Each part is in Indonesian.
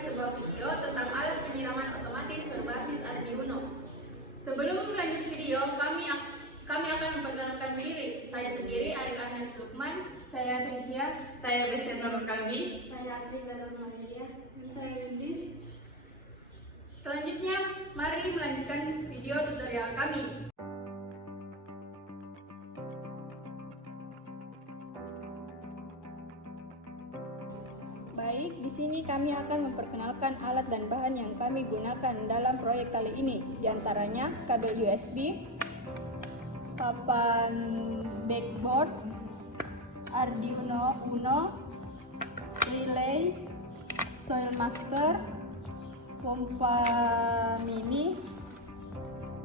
Sebuah video tentang alat penyiraman otomatis berbasis Arduino. Sebelum lanjut video, kami akan memperkenalkan diri. Saya sendiri Arik Ahmed Lukman, saya Tricia, saya Besen Nurul Kalbi, saya Atri Galur Malaria, dan saya Windy. Selanjutnya, mari melanjutkan video tutorial kami. Baik, di sini kami akan memperkenalkan alat dan bahan yang kami gunakan dalam proyek kali ini. Di antaranya kabel USB, papan backboard, Arduino Uno, relay, soil master, pompa mini,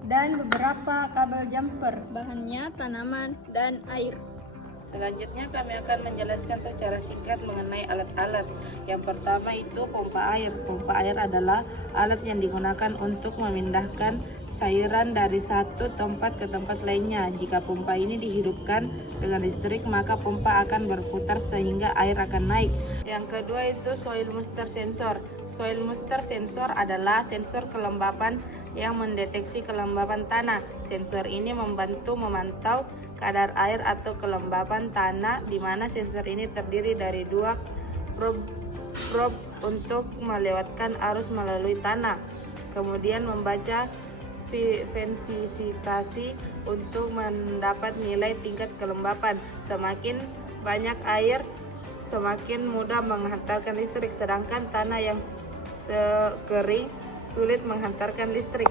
dan beberapa kabel jumper. Bahannya tanaman dan air. Selanjutnya kami akan menjelaskan secara singkat mengenai alat-alat. Yang pertama itu pompa air. Pompa air adalah alat yang digunakan untuk memindahkan cairan dari satu tempat ke tempat lainnya. Jika pompa ini dihidupkan dengan listrik, maka pompa akan berputar sehingga air akan naik. Yang kedua itu soil moisture sensor. Soil moisture sensor adalah sensor kelembapan yang mendeteksi kelembapan tanah. Sensor ini membantu memantau kadar air atau kelembapan tanah, di mana sensor ini terdiri dari dua probe untuk melewatkan arus melalui tanah. Kemudian membaca intensitas untuk mendapat nilai tingkat kelembapan. Semakin banyak air, semakin mudah menghantarkan listrik, sedangkan tanah yang kering sulit menghantarkan listrik.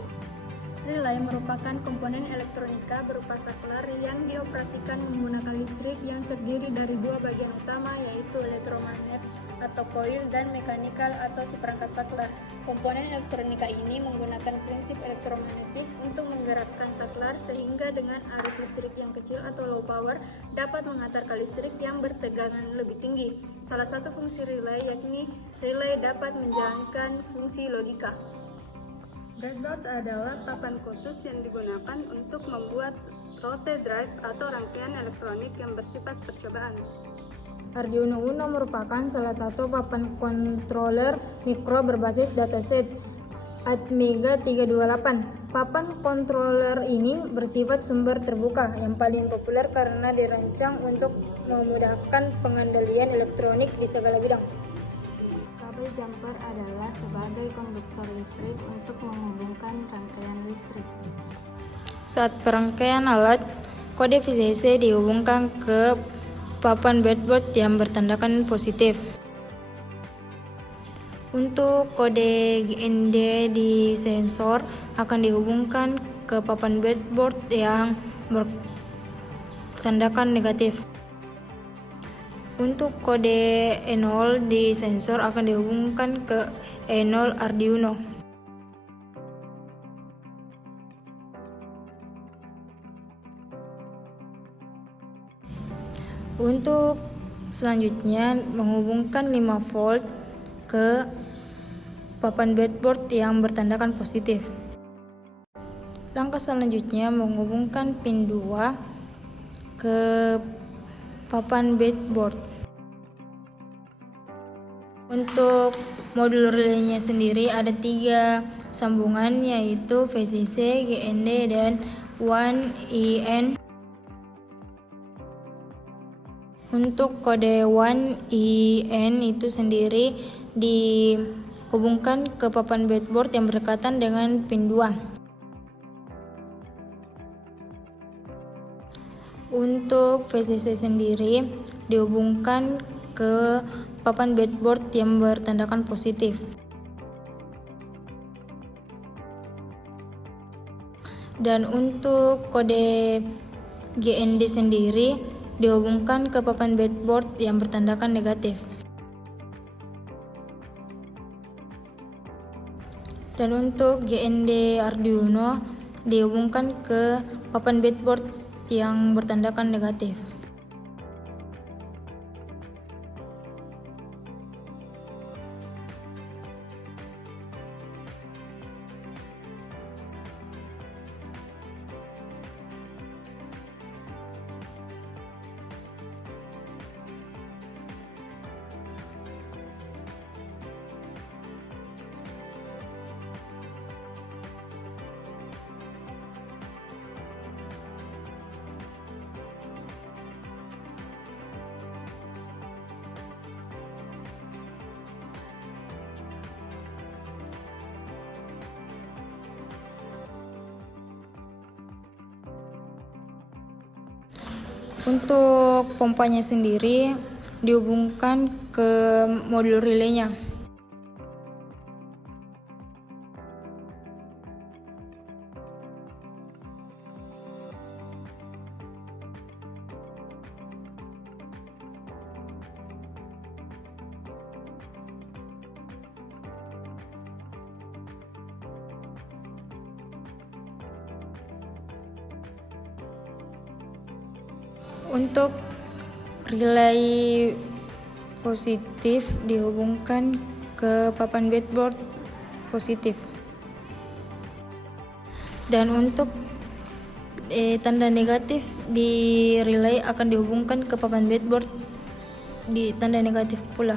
Relay merupakan komponen elektronika berupa saklar yang dioperasikan menggunakan listrik yang terdiri dari dua bagian utama, yaitu elektromagnet atau koil dan mekanikal atau seperangkat saklar. Komponen elektronika ini menggunakan prinsip elektromagnetik untuk menggerakkan saklar sehingga dengan arus listrik yang kecil atau low power dapat menghantarkan listrik yang bertegangan lebih tinggi. Salah satu fungsi relay yakni relay dapat menjalankan fungsi logika. Breadboard adalah papan khusus yang digunakan untuk membuat rote drive atau rangkaian elektronik yang bersifat percobaan. Arduino Uno merupakan salah satu papan controller mikro berbasis dataset Atmega 328. Papan controller ini bersifat sumber terbuka yang paling populer karena dirancang untuk memudahkan pengendalian elektronik di segala bidang. Kabel jumper adalah sebagai konduktor listrik untuk menghubungkan rangkaian listrik. Saat perangkaian alat, kode VCC dihubungkan ke papan breadboard yang bertandakan positif. Untuk kode GND di sensor akan dihubungkan ke papan breadboard yang bertandakan negatif. Untuk kode E0 di sensor akan dihubungkan ke E0 Arduino. Untuk selanjutnya menghubungkan 5 volt ke papan breadboard yang bertandakan positif. Langkah selanjutnya menghubungkan pin 2 ke papan breadboard. Untuk modul relaynya sendiri ada 3 sambungan, yaitu VCC, GND, dan 1IN. Untuk kode 1IN itu sendiri dihubungkan ke papan breadboard yang berdekatan dengan pin 2. Untuk VCC sendiri dihubungkan ke papan breadboard yang bertandakan positif. Dan untuk kode GND sendiri dihubungkan ke papan breadboard yang bertandakan negatif. Dan untuk GND Arduino dihubungkan ke papan breadboard yang bertandakan negatif. Untuk pompanya sendiri dihubungkan ke modul relaynya. Untuk relay positif dihubungkan ke papan breadboard positif. Dan untuk tanda negatif di relay akan dihubungkan ke papan breadboard di tanda negatif pula.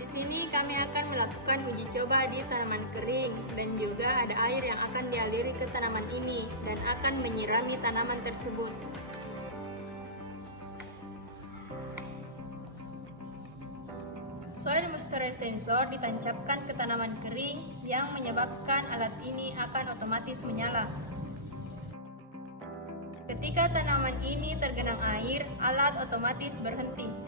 Di sini kami akan melakukan uji coba di tanaman kering dan juga ada air yang akan dialiri ke tanaman ini dan akan menyirami tanaman tersebut. Soil moisture sensor ditancapkan ke tanaman kering yang menyebabkan alat ini akan otomatis menyala. Ketika tanaman ini tergenang air, alat otomatis berhenti.